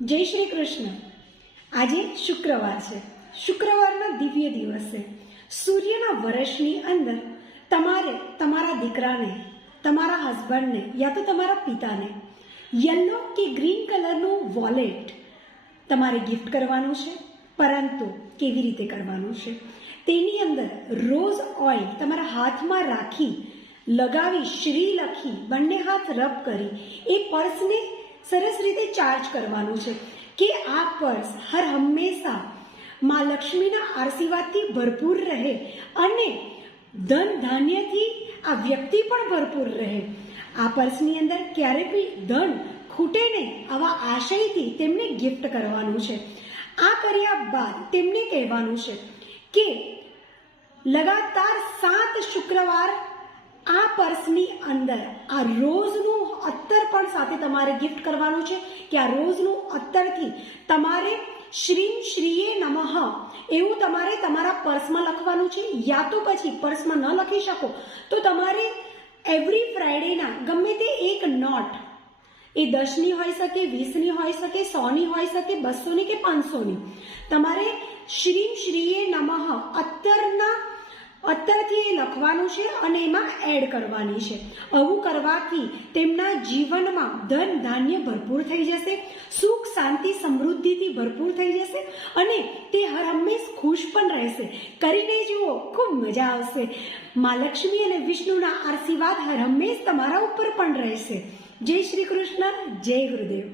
જય શ્રી કૃષ્ણ. આજે શુક્રવાર છે. શુક્રવારના દિવ્ય દિવસે સૂર્યના વર્ષની અંદર તમારે તમારા દીકરાને, તમારા હસબન્ડને યા તો તમારા પિતાને યલો કે ગ્રીન કલરનું વોલેટ તમારે ગિફ્ટ કરવાનું છે. પરંતુ કેવી રીતે કરવાનું છે? તેની અંદર રોઝ ઓઇલ તમારા હાથમાં રાખી, લગાવી, શ્રી લખી, બંને હાથ રબ કરી એ પર્સને સરસ રીતે ચાર્જ કરવાનું છે કે આ પર્સ હર હંમેશા માં લક્ષ્મીના આશીર્વાદથી ભરપૂર રહે અને ધન ધાન્યથી આ વ્યક્તિ પણ ભરપૂર રહે. આ પર્સની અંદર ક્યારે બી ધન ખૂટે નહીં, આવા આશયથી તેમને ગિફ્ટ કરવાનું છે. આ કર્યા બાદ તેમને કહેવાનું છે કે લગાતાર 7 શુક્રવાર આ પર્સની અંદર આ રોઝનું અત્તર પણ સાથે તમારે ગિફ્ટ કરવાનું છે કે આ રોઝનું અત્તરથી તમારે શ્રીમ શ્રીએ નમઃ એવું તમારે તમારા પર્સમાં લખવાનું છે. યા તો પછી પર્સમાં ન લખી શકો તો તમારે એવરી ફ્રાઈડેના ગમે તે એક નોટ, એ 10ની હોઈ શકે, 20ની હોઈ શકે, 100ની હોઈ શકે, 200ની કે 500ની, તમારે શ્રીમ શ્રીએ નમઃ અત્તરથી એ લખવાનું છે અને એમાં એડ કરવાની છે. આવું કરવાથી તેમના જીવનમાં ધન ધાન્ય ભરપૂર થઈ જશે, સુખ શાંતિ સમૃદ્ધિથી ભરપૂર થઈ જશે અને તે હર હંમેશ ખુશ પણ રહેશે. કરીને જુઓ, ખૂબ મજા આવશે. મા લક્ષ્મી અને વિષ્ણુના આશીર્વાદ હર હંમેશ તમારા ઉપર પણ રહેશે. જય શ્રી કૃષ્ણ. જય ગુરુદેવ.